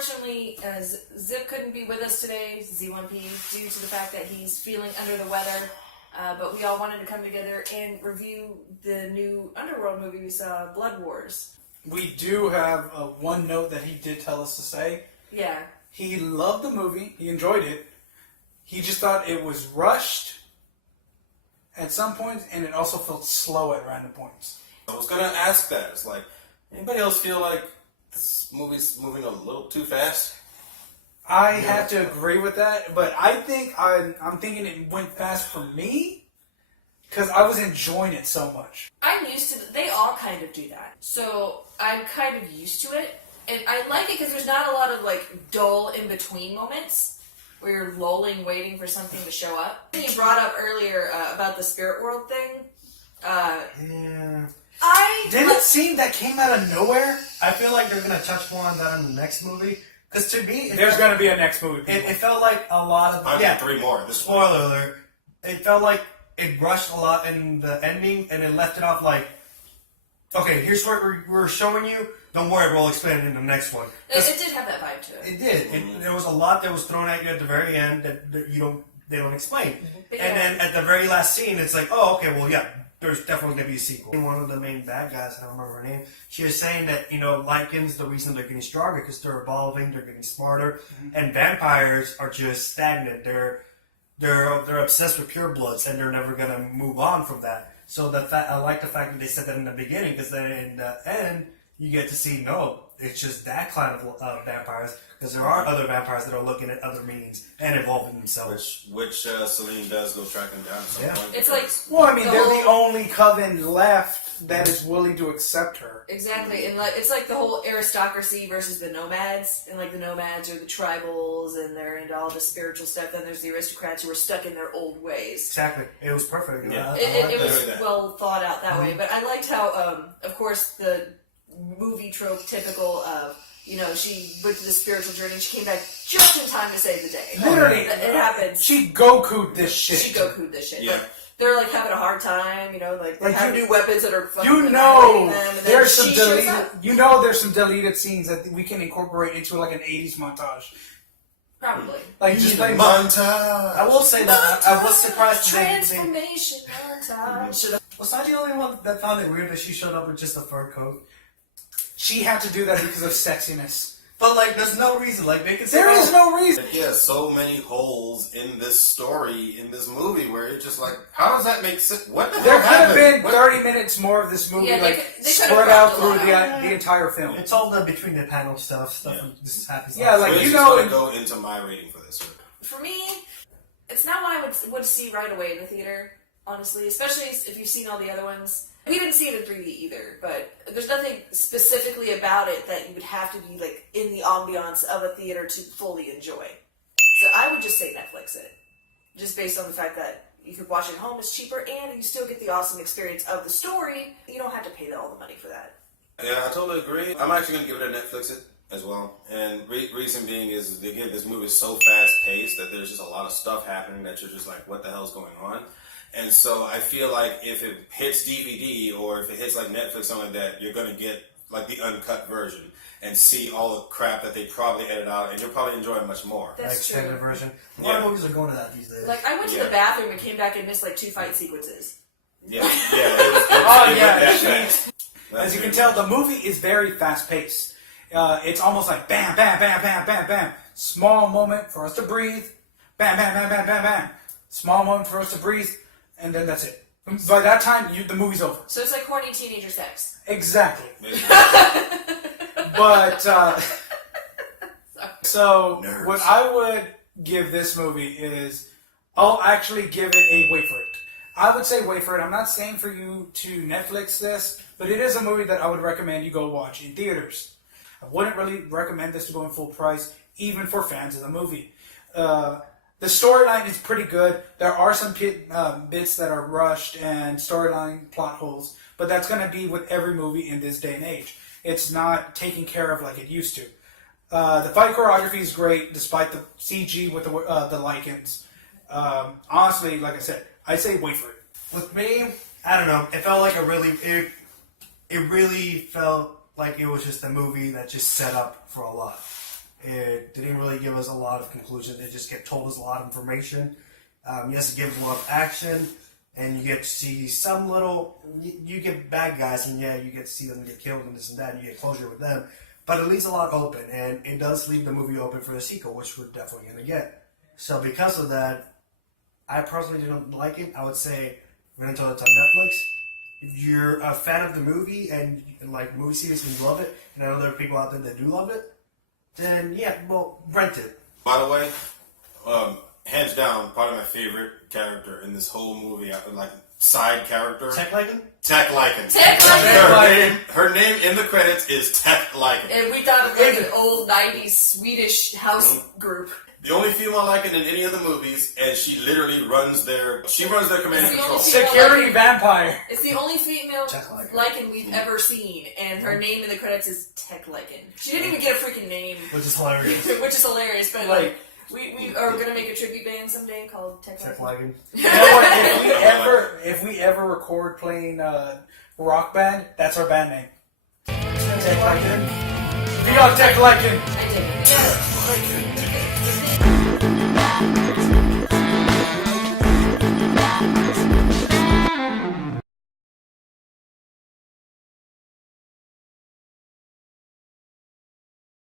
unfortunately, Zip couldn't be with us today, Z1P, due to the fact that he's feeling under the weather. But we all wanted to come together and review the new Underworld movie we saw, Blood Wars. We do have one note that he did tell us to say. Yeah. He loved the movie. He enjoyed it. He just thought it was rushed at some points, and it also felt slow at random points. I was going to ask that. It's like, anybody else feel like this movie's moving a little too fast? I have to agree with that, but I think I'm thinking it went fast for me because I was enjoying it so much. I'm used to they all kind of do that. So I'm kind of used to it. And I like it because there's not a lot of like dull in-between moments where you're lolling waiting for something to show up. You brought up earlier about the spirit world thing. Yeah. Didn't it seem that came out of nowhere? I feel like they're going to touch more on that in the next movie. Because to me, there's going to be a next movie. It felt like a lot of... three more. This spoiler alert. It felt like it rushed a lot in the ending and it left it off like, okay, here's what we're showing you. Don't worry, we'll explain it in the next one. It did have that vibe to it. It did. There was a lot that was thrown at you at the very end that they don't explain. Mm-hmm. And then at the very last scene, it's like, oh, okay, well, yeah, there's definitely going to be a sequel. One of the main bad guys, I don't remember her name, she was saying that, Lycans, the reason they're getting stronger because they're evolving, they're getting smarter, and vampires are just stagnant. They're obsessed with purebloods, and they're never going to move on from that. So I like the fact that they said that in the beginning, because then in the end, you get to see, no, it's just that kind of vampires, because there are other vampires that are looking at other meanings and evolving themselves. Which Celine does go tracking down at some point. It's like... Well, I mean, they're the only coven left that is willing to accept her. Exactly, and it's like the whole aristocracy versus the nomads, and like the nomads are the tribals, and they're into all the spiritual stuff. Then there's the aristocrats who are stuck in their old ways. Exactly, it was perfect. Yeah. It was well thought out that way, but I liked how, of course, the movie trope typical of, she went through the spiritual journey, she came back just in time to save the day. Literally, it happens. She Goku'd this shit. She Goku'd this shit. Yeah. Like, they're like having a hard time, they have new weapons that are fucking them, there's some deleted. There's some deleted scenes that we can incorporate into like an '80s montage. Probably. Like just like montage. I will say that I was surprised. Transformation montage. Was I the only one that found it weird that she showed up with just a fur coat? She had to do that because of sexiness. But there's no reason. Make it. There is no reason. He has so many holes in this story, in this movie, where you're just like, how does that make sense? What the There hell could have been 30 minutes more of this movie, they spread out through the entire film. It's all the between the panel stuff. This happens. Yeah, go into my rating for this. For me, it's not what I would see right away in the theater, honestly, especially if you've seen all the other ones. We didn't see it in 3D either, but there's nothing specifically about it that you would have to be in the ambiance of a theater to fully enjoy. So I would just say Netflix it, just based on the fact that you could watch it at home, it's cheaper, and you still get the awesome experience of the story. You don't have to pay all the money for that. Yeah, I totally agree. I'm actually going to give it a Netflix it as well. And reason being is, again, this movie is so fast-paced that there's just a lot of stuff happening that you're just like, what the hell's going on? And so I feel like if it hits DVD or if it hits Netflix, something like that, you're going to get the uncut version and see all the crap that they probably edit out, and you'll probably enjoy it much more. That's extended true. version. A lot of movies are going to that these days. I went to the bathroom and came back and missed 2 fight sequences. Yeah. As you can tell, the movie is very fast-paced. It's almost like bam, bam, bam, bam, bam, bam. Small moment for us to breathe. Bam, bam, bam, bam, bam, bam. Small moment for us to breathe. And then that's it. By that time, the movie's over. So it's like horny teenager sex. Exactly. But, so, Nerds. what I would give this movie is, I'll actually give it a wait for it. I would say wait for it. I'm not saying for you to Netflix this, but it is a movie that I would recommend you go watch in theaters. I wouldn't really recommend this to go in full price, even for fans of the movie. The storyline is pretty good. There are some bits that are rushed and storyline plot holes, but that's going to be with every movie in this day and age. It's not taken care of like it used to. The fight choreography is great, despite the CG with the Lycans. Honestly, like I said, I say wait for it. With me, I don't know. It felt like it really felt like it was just a movie that just set up for a lot. It didn't really give us a lot of conclusion. They just told us a lot of information. Yes, it gives a lot of action, and you get to see some little. You get bad guys, and yeah, you get to see them get killed and this and that, and you get closure with them. But it leaves a lot open, and it does leave the movie open for the sequel, which we're definitely going to get. So because of that, I personally didn't like it. I would say rent it until it's on Netflix. If you're a fan of the movie and like movie series and you love it, and I know there are people out there that do love it, then yeah, well, rent it. By the way, hands down, probably my favorite character in this whole movie, like side character. Tech Lycan? Tech Lycan. Tech Lycan. Her name in the credits is Tech Lycan. And we thought of like an old 90s Swedish house group. The only female Lycan in any of the movies, and she literally runs their command and control. Security vampire. It's the only female Tech Lycan. Lycan we've ever seen, and her name in the credits is Tech Lycan. She didn't even get a freaking name. Which is hilarious. Which is hilarious, but Like, we are gonna make a tribute band someday called Tech Tech Lycan. Lycan. you know what? If we ever record playing rock band, that's our band name. Tech Lycan. Beyond Tech Lycan. I did it.